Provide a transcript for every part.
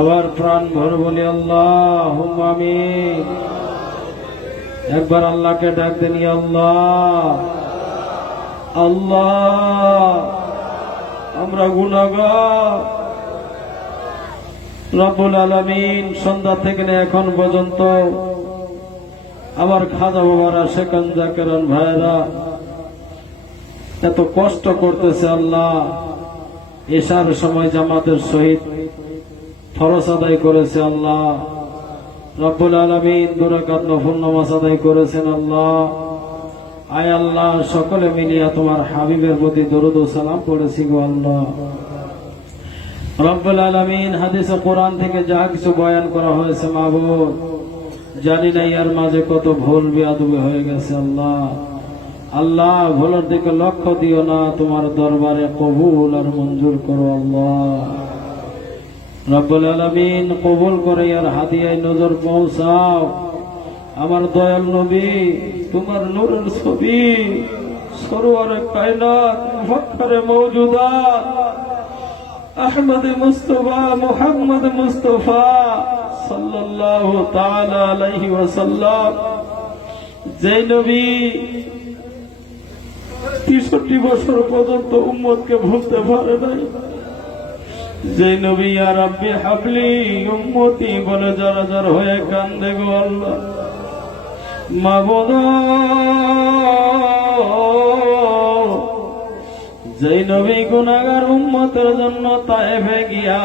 আবার প্রাণ ভর বলি আল্লাহুম্মা আমিন। একবার আল্লাহকে ডাক দেন, ইয়া আল্লাহ, আল্লাহ আমরা গুনাহগার। রব্বুল আলামিন সন্ধ্যা থেকে এখন পর্যন্ত আমার খাজা বাবারা, সেখান জাকেরান ভাইরা এত কষ্ট করতেছে আল্লাহ। এশার সময় জামাতের সহিত ফরজ আদায় করেছে আল্লাহ। রব্বুল আলামিন 2 রাকাত নফল নামাজ আদায় করেছেন আল্লাহ। আয় আল্লাহ, সকলে মিলিয়া তোমার হাবিবের প্রতি দরুদ ও সালাম পড়েছি গো আল্লাহ। রব্বুল আলামিন হাদিস ও কোরআন থেকে যা কিছু বয়ান করা হয়েছে মাবুদ, জানি না এর মাঝে কত ভুল বেয়াদবি হয়ে গেছে আল্লাহ। আল্লাহ ভুলের দিকে লক্ষ্য দিও না, তোমার দরবারে কবুল আর মঞ্জুর করো আল্লাহ। রব্বুল আলামিন কবুল করে আর হাদিয়ায় নজর পৌঁছাও। আমার দয়াল নবী তোমার নূরের ছবি সরওয়ারে কায়নাত মুফাক্কারে মওজুদাত আহমদ মুস্তাফা মুহাম্মদ মুস্তাফা সাল্লাল্লাহু তাআলা আলাইহি ওয়াসাল্লাম, যে নবী 63 বছর পর্যন্ত উম্মতকে ভুলতে পারে নাই, যে নবী ইয়া রাব্বি হাবলি উম্মতি বলে যারা যারা হয়ে কান্দে গো আল্লাহ। মাবুদ, যে নবী গুনাহগার উম্মতের জন্য তায়েফে গিয়া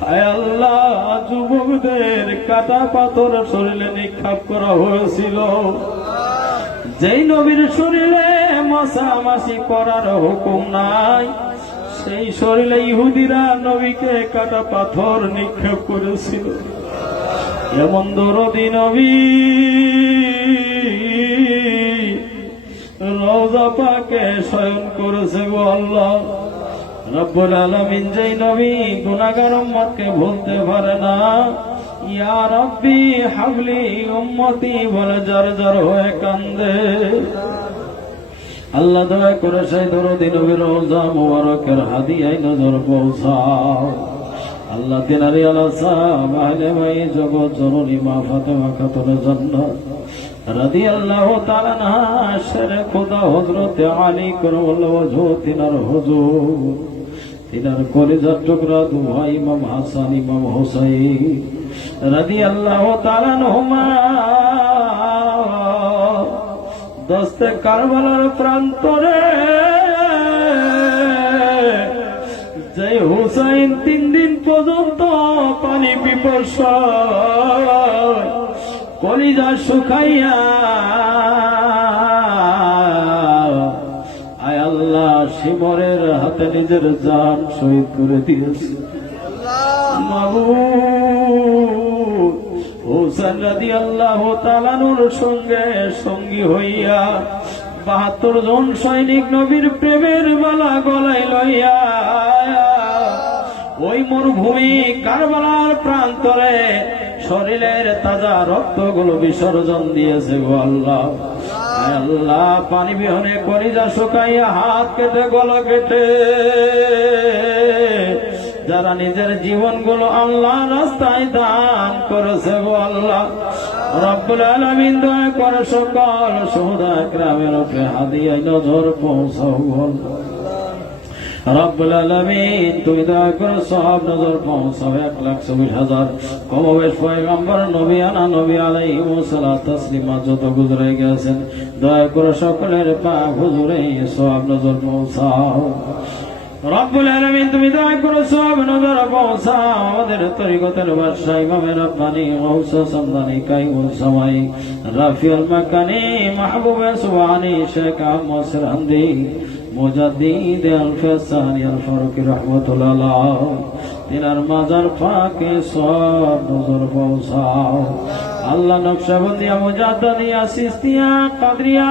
হায় আল্লাহ যুবকদের কাটা পাথর শরীরে নিক্ষেপ করা হয়েছিল, যেই নবীর শরীরে মশামাছি করার হুকুম নাই, সেই শরীরে ইহুদিরা নবীকে কাটা পাথর নিক্ষেপ করেছিল। এমন দরদি নবী রওজা পাকে শয়ন করেছে গো আল্লাহ। রব্বুল আলামিন যেই নবী গুনাহগার উম্মতকে ভুলতে পারে না, ইয়া রাব্বি হাবলি উম্মতি বলে যার যার হয়ে কান্দে, আল্লাহ দয়া করে সেই দরদি নবীর রওজা মুবারকের হাদিয়ায় নজর পৌঁছাও আল্লাহ। তিনারি আলাসা আহলে ভাই জগৎ জননী মা ফাতেমা খাতুনের জান্নাত রাদিয়াল্লাহু তাআলা আনহা শেরে খোদা হযরত আলী কারামাল্লাহু ওয়াজহু তিনার হুজুর, তিনার কলিজার টুকরা দু ভাই ইমাম হাসান ইমাম হুসাইন রাদিয়াল্লাহু তাআলা আনহুমা দস্তে কারবালার প্রান্তরে যে হুসাইন 3 দিন পর্যন্ত পানি পিপাসা কলিজা শুকাইয়া আয় আল্লাহ শিমরের হাতে নিজের জান শহীদ করে দিয়েছে মাবুদ। হুসাইন রাদিয়াল্লাহু তাআলা আনহুর সঙ্গে সঙ্গী হইয়া 72 জন সৈনিক নবীর প্রেমের বালা গলায় লইয়া ওই মরুভূমি কারবালার প্রান্তরে শরীরের তাজা রক্তগুলো বিসর্জন দিয়েছে গো আল্লাহ। আল্লাহ পানি বিহনে কলিজা শুকাইয়া হাত কেটে গলা কেটে যারা নিজের জীবনগুলো আল্লাহ রাস্তায় দান করেছে গো আল্লাহ। রব্বুল আলামিন দয়া করে সকল শুহাদা ইকরামের উপরে হাদিয়ায় নজর পৌঁছাও গো আল্লাহ। রব্বুল আলামিন তুমি দয়া করে সব নজর পৌঁছাও 1,24,000 কমবেশ পয়গম্বর নবী আনা নবী আলাইহিস সালাতু তাসলিমা যত গুজরে গেছেন দয়া করে সকলের পাক হুজুরে সব নজর পৌঁছাও। রব্বুল আলামিন তুমি দয়া করে সব নজর পৌঁছাও আমাদের তরিকতের বাদশা ইমামে রব্বানি গৌস সামদানি কাইমুল সামাই রাফিউল মাকানি মাহবুবে সুবহানি শেখ আহমদ সিরহান্দি মুজাদ্দিদ আল ফসানি আল ফারুকি রাহমাতুল্লাহ আলাইহি তিনার মাজার পাকে সব নজর পৌঁছাও আল্লাহ। নকশবন্দিয়া মুজাদ্দিদিয়া চিশতিয়া কাদরিয়া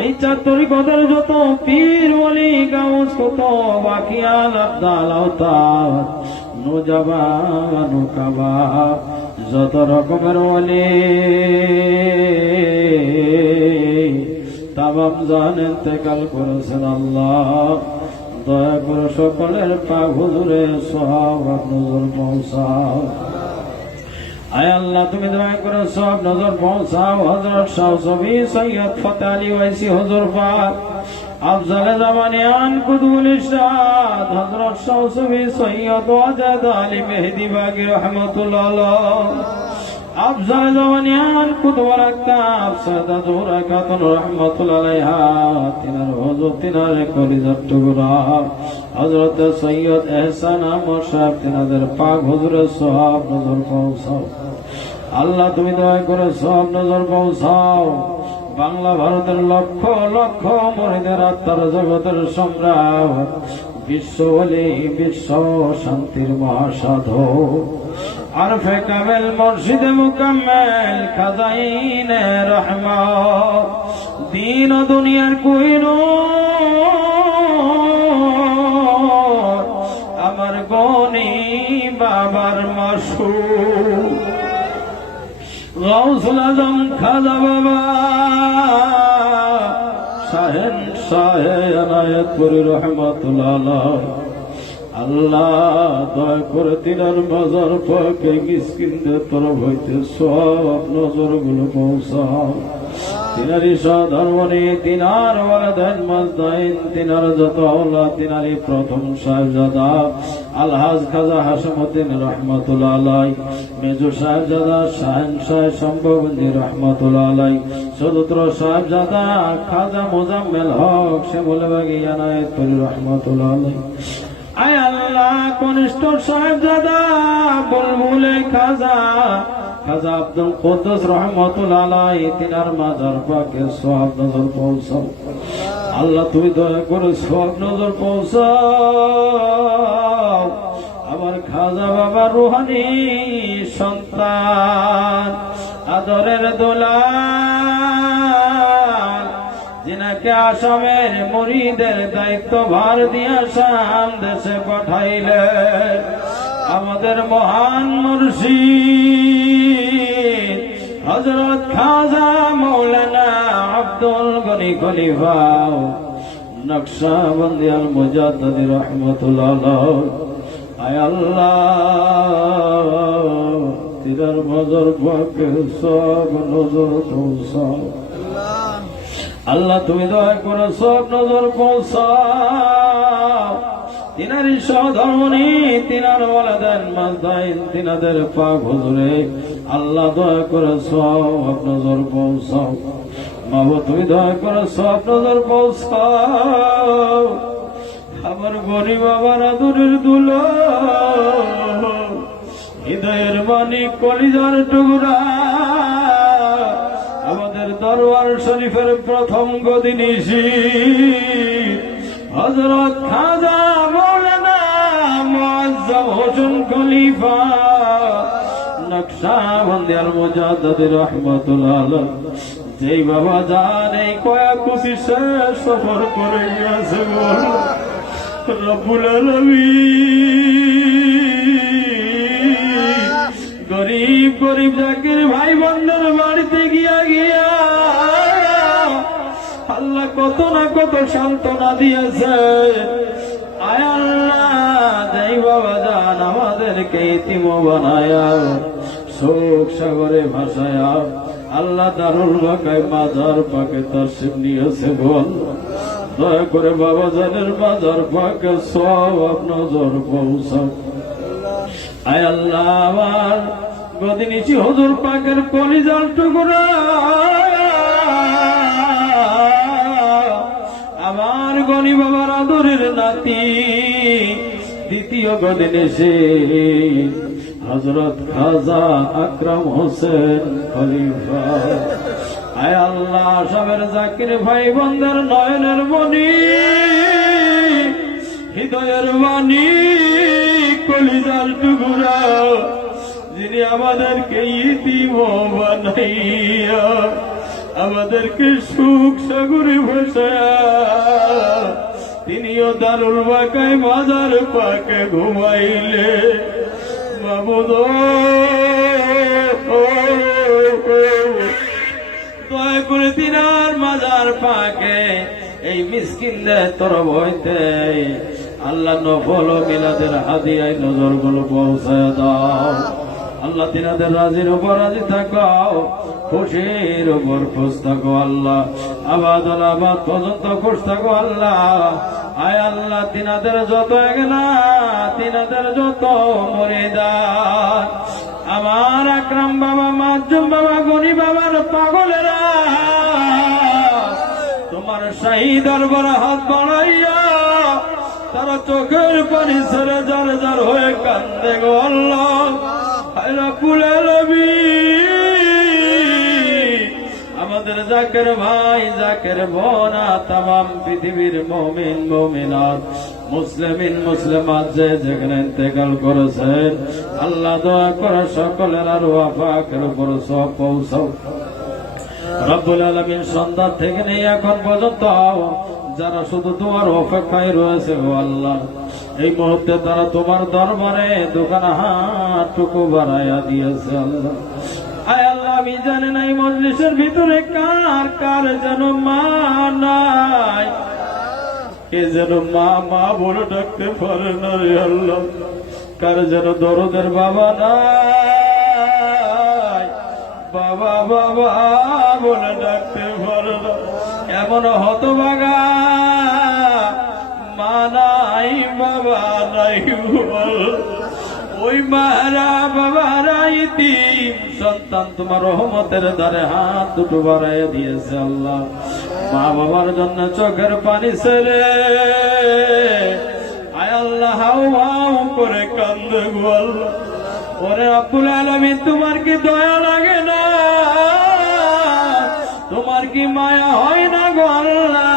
এই 4 তরিকতের যত পীর ওলি গাউস কত বাকিয়াল আব্দাল আওতার নুজাবান নুকাবা যত রকমের ওলি তামাম জান ইন্তেকাল করেছেন আল্লাহ। দয়া করে সকলের পাক হুজুরে সওয়াব নজর পৌঁছাও। আয় আল্লাহ তুমি দয়া করে সব নজর পৌঁছাও হযরত শাহ সুফি সৈয়দ ফতেহ আলী ওয়াইসি হুজুর পাক, আফজাল জামানিয়ান কুতুবুল ইরশাদ হযরত শাহ সুফি সৈয়দ ওয়াজেদ আলী মেহেদি বাগী রাহমাতুল্লাহ আলাইহি, আফজাল জামানিয়ান কুতুবুল আকাব সাদা জোহরা খাতুন রাহমাতুল্লাহ আলাইহা, তিনার হুজুর তিনার কলিজার টুকরা হযরত সৈয়দ এহসান আহমদ সাহেব, তিনাদের পাক হুজুরের সওয়াব নজর পৌঁছাও। আল্লাহ তুমি দয়া করে সওয়াব নজর পৌঁছাও। বাংলা ভারতের লক্ষ লক্ষ মুরিদের আত্মার জগতের সম্রাট, বিশ্ব ওলি, বিশ্ব শান্তির মহাসাধক আরফে কামেল মুর্শিদে মুকাম্মেল খাজাইনে রহমত, দিন ও দুনিয়ার কোহিনূর আমার গনি বাবার মাসুর গাউসুল আজম খাজা বাবা শাহেন শাহে এনায়েতপুর রহমাতুল্লাহ আলাইহি, আল্লাহ দয়া করে তিনার মাজার পাকে মিসকিনদের তরফ হইতে সব নজরগুলো পৌঁছাও। তিনারি সধর্মণি, তিনার ওয়ালাদান মাজদাইন, তিনার যত আওলাদ, তিনারি প্রথম সাহেবজাদা আলহাজ খাজা হাশিমউদ্দিন রহমাতুল্লাহ আলাইহি, মেজর সাহেবজাদা শাহেন শাহ শম্ভুগঞ্জি রহমাতুল্লাহ আলাইহি, চতুর্থ সাহেবজাদা খাজা মুজাম্মেল হক শ্যামলবাগী এনায়েতপুর রহমাতুল্লাহ আলাইহি। আয় আল্লাহ কনিষ্ঠ সাহেবজাদা বুলবুলে খাজা খাজা আব্দুল কুদ্দুস রহমাতুল্লাহ আলাইহি, তিনার মাজার পাকে সওয়াব নজর পৌঁছাও। আল্লাহ তুমি দয়া করে সওয়াব নজর পৌঁছাও। আমার খাজা বাবার রুহানি সন্তান, আদরের দোলাল, যিনাকে আসামের মুরিদের দায়িত্ব ভার দিয়া শাম দেশে পাঠাইলেন, আমাদের মহান মুর্শিদ হযরত খাজা মাওলানা আব্দুল গনি খলিফা নকশবন্দি আল মুজাদ্দিদ রহমাতুল্লাহ আলাইহি। আয় আল্লাহ তিনার মাজার পাকে সব নজর পৌঁছাও। আল্লাহ তুমি দয়া করে সব নজর পৌঁছাও। তিনারি সহধর্মণি, তিনার ওয়ালাদান মাজদাইন, তিনাদের পাক হুজুরে আল্লাহ দয়া করে সব নজর পৌঁছাও। মাবুদ তুমি দয়া করে সব নজর পৌঁছাও। আমার গরিব বাবার আদরের দুলাল, হৃদয়ের মানিক কলিজার টুকরা, আমাদের দরবার শরীফের প্রথম গদিনিশি হযরত খাজা মাওলানা মুআজ্জম হোসেন খলিফা নকশবন্দি আল মুজাদ্দিদ রহমাতুল্লাহ আলাইহি, যেই বাবা জান এই কয়েক কুচি শেষ সফর করে গিয়েছে রব্বুল আলামিন, গরিব গরিব জাকির ভাই বোনদের বাড়িতে গিয়া আল্লাহ কত না কত সান্ত্বনা দিয়েছে। আয় আল্লাহ দেই বাবা জান আমাদেরকে ইতিম বানায়া শোক সাগরে ভাসায়া আল্লাহ দারুল বাকায় মাজার পাকে তাশরীফ নিয়েছে বল, দয়া করে বাবা জানের মাজার পাকে সওয়াব নজর পৌঁছাও। আয় আল্লাহ আমার গদিনিশি হুজুর পাকের কলিজার টুকরা, আমার গনি বাবার আদরের নাতি দ্বিতীয় গদিনিশি হযরত খাজা আকরাম হোসেন খলিফা, আয় আল্লাহ সবের জাকির ভাই বন্দের নয়নের মনি, হৃদয়ের বাণী, কলিজার টুকরা, যিনি আমাদেরকে ইতিম বানাইয়া আমাদেরকে সুখ সাগরে ভাসায়া তিনিও দারুল বাকায় মাজার পাকে ঘুমাইলে। মাবুদ দয়া করে তিনার মাজার পাকে এই মিসকিনদের তরফ হইতে আল্লাহ নফল ও মিলাদের হাদিয়ায় নজরগুলো পৌঁছায় দাও। আল্লাহ তিনাদের রাজির উপর রাজি থাকাও, খুশির উপর খুশ থাকো আল্লাহ, আবাদ আবাদ পর্যন্ত খুশ থাকো আল্লাহ। আয় আল্লাহ তিনাদের যত এগনা, তিনাদের যত মুরিদান, আমার আকরাম বাবা, মাজুম বাবা, গনি বাবার পাগলেরা তোমার শাহী দরবার হাত বাড়াইয়া তারা চোখের পানি ছেড়ে জার জার হয়ে কান্দে গো আল্লাহ। রাব্বুল আলামিন আমাদের জাকের ভাই, জাকের বোনা, তামাম পৃথিবীর মুমিন মুমিনাত, মুসলিমিন মুসলিমাত যে যেখানে ইন্তেকাল করেছেন আল্লাহ দয়া করে সকলের আর ওয়াফাকের উপর সব পৌঁছাও। রব্বুল আলামিন সন্ধ্যা থেকে নিয়ে এখন পর্যন্ত যারা শুধু তোমার অপেক্ষায় রয়েছে ও আল্লাহ, এই মুহূর্তে তারা তোমার দরবারে দোকান হাটটুকু বাড়াইয়া দিয়েছে আল্লাহ। আয় আল্লাহ আমি জানি না এই মজলিসের ভিতরে কার কার যেন মা নাই, কে যেন মা মা বলে ডাকতে পারে না রে আল্লাহ, কার যেন দরদের বাবা নাই, বাবা বাবা বলে ডাকতে পারে না, এমন হতভাগা মা নাই বাবা নাই, ওই মারা বাবারা ইতিম সন্তান তোমার রহমতের দ্বারে হাত দুটো বাড়াইয়া দিয়েছে আল্লাহ। মা বাবার জন্য চোখের পানি ছেড়ে আয় আল্লাহ হাউ হাউ করে কান্দে গো আল্লাহ। ওরে রব্বুল আলামিন তোমার কি দয়া লাগে না, তোমার কি মায়া হয় না গো আল্লাহ?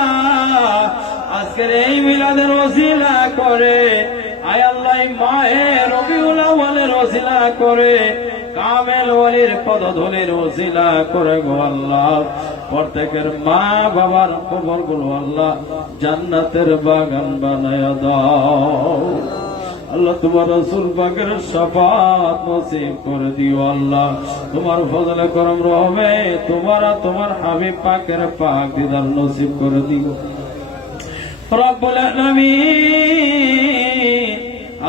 আজকের এই মিলাদের ওসিলা করে আয় আল্লাহ মায়ের রবিউল আউয়ালের ওসিলা করে, কামেল ওয়ালির পদধূলির ওসিলা করে গো আল্লাহ প্রত্যেকের মা বাবার কবরগুলো আল্লাহ জান্নাতের বাগান বানায়া দাও আল্লাহ। তোমার রাসূল পাকের শাফাত নসিব করে দিও আল্লাহ। তোমার ফজলে করম রহমে তোমার হাবিব পাকের পাক দিদার নসিব করে দিও রব্বুল আলামিন।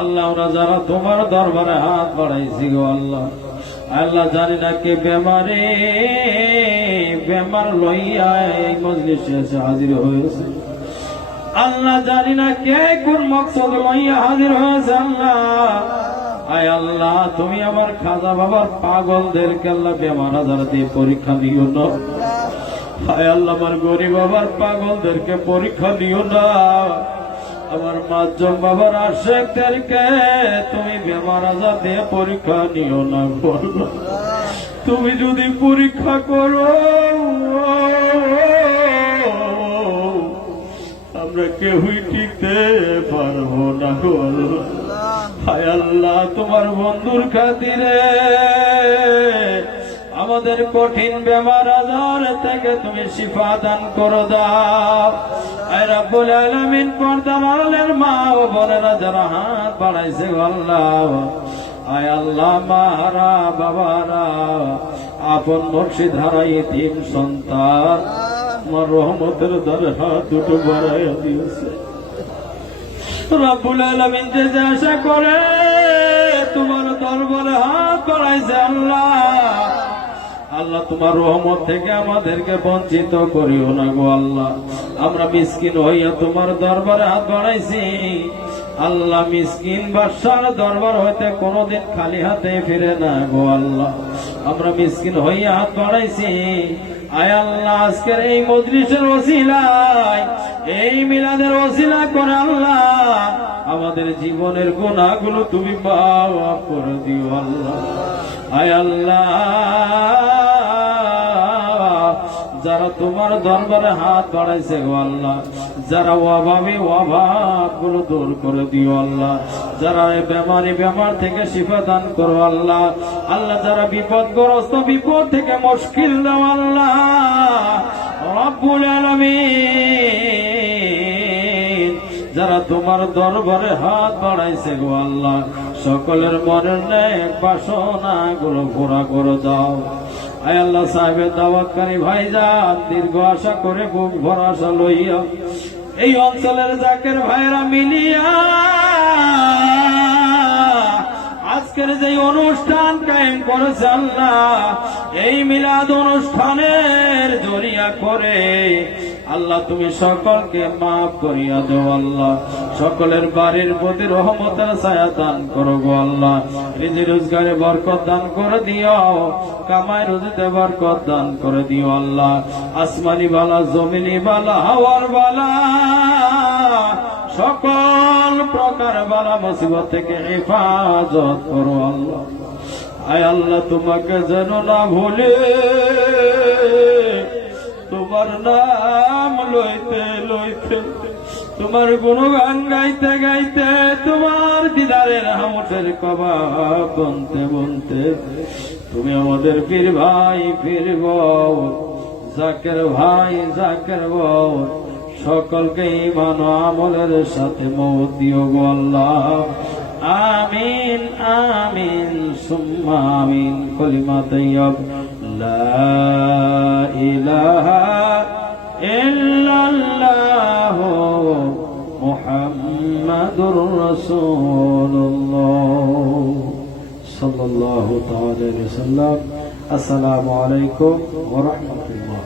আল্লাহ আমরা যারা তোমার দরবারে হাত বাড়াইছি গো আল্লাহ, আল্লাহ জানি না কে বেমার লইয়া এই মজলিসে এসে হাজির হয়েছে, আল্লাহ জানি না কে কোন মকসদ লইয়া হাজির হয়েছে আল্লাহ। আয় আল্লাহ তুমি আমার খাজা বাবার পাগলদেরকে আল্লাহ বেমার আজার দিয়ে পরীক্ষা দিও না। আয় আল্লাহ আমার গরিব বাবার পাগলদেরকে পরীক্ষা দিও না। আমার মাজুম বাবার আশেকদেরকে তুমি বেমার আজার দিয়ে পরীক্ষা নিও না। তুমি যদি পরীক্ষা করো আমরা কেউই টিকতে পারবো না গো আল্লাহ। হায় আল্লাহ তোমার বন্ধুর খাতিরে আমাদের কঠিন বেমার আজার থেকে তুমি শিফা দান করো দাও। আয় রাব্বুল আলামিন পর্দার আড়ালের মা ও বোনেরা যারা হাত বাড়াইছে গো আল্লাহ, আয় আল্লাহ মারা বাবারা আপন মুর্শিদ হারাই এতিম সন্তান তোমার রহমতের দ্বারে হাত দুটো বাড়াইয়া দিয়েছে রব্বুল আলামিন। যে আশা করে তোমার দরবারে হাত বাড়াইছে আল্লাহ, আল্লাহ তোমার রহমত থেকে আমাদেরকে বঞ্চিত করিও না গো আল্লাহ। আমরা মিসকিন হইয়া তোমার দরবারে হাত বাড়াইছি আল্লাহ, মিসকিন বাদশার দরবার হইতে কোনদিন খালি হাতে ফিরে না গো আল্লাহ। আমরা মিসকিন হইয়া হাত বাড়াইছি আয় আল্লাহ আজকের এই মজলিসের ওসিলায়, এই মিলাদের ওসিলা করে আল্লাহ আমাদের জীবনের গুনাহগুলো তুমি মাফ করে দিও আল্লাহ। আয় আল্লাহ যারা তোমার দরবারে হাত বাড়াইছে গো আল্লাহ, যারা অভাবী অভাব গুলো দূর করে দিও আল্লাহ, যারা বেমার থেকে শিফা দান করো আল্লাহ। আল্লাহ যারা বিপদগ্রস্ত বিপদ থেকে মুশকিল দাও আল্লাহ রব্বুল আলামিন। যারা তোমার দরবারে হাত বাড়াইছে গো আল্লাহ সকলের মনের নেক বাসনা গুলো পুরা করে দাও। আয় আল্লাহ সাহেবের দাওয়াতকারী ভাইজান দীর্ঘ আশা করে বুক ভরা আশা লইয়া এই অঞ্চলের জাকের ভাইরা মিলিয়া আজকের যে অনুষ্ঠান কায়েম করেছে আল্লাহ, এই মিলাদ অনুষ্ঠানের জরিয়া করে আল্লাহ তুমি সকলকে মাফ করিয়া দেও আল্লাহ। সকলের বাড়ির প্রতি রহমতের ছায়া দান করো গো আল্লাহ। রিজি রোজগারে বরকত দান করে দিও, কামাই রুজিতে বরকত দান করে দিও আল্লাহ। আসমানি বালা, জমিনি বালা, হাওয়ার বালা, সকল প্রকার বালা মুসিবত থেকে হেফাজত করো আল্লাহ। আয় আল্লাহ, তোমাকে যেন না ভুলে তোমার নাম লইতে লইতে, তোমার গুণগান গাইতে গাইতে, তোমার দিদারের হামতের কবাব বনতে বনতে তুমি আমাদের পীর ভাই, পীর বউ, জাকের ভাই, জাকের বউ সকলকে ঈমান ও আমলের সাথে মওত দিও গো আল্লাহ। আমিন আমিন সুম্মা আমিন। কলিমা তাইয়্যিব লা ইলাহা ইল্লাল্লাহু মুহাম্মাদুর রাসূলুল্লাহ সাল্লাল্লাহু তাআলা আলাইহি ওয়াসাল্লাম। আসসালামু আলাইকুম ওয়া রাহমাতুল্লাহ।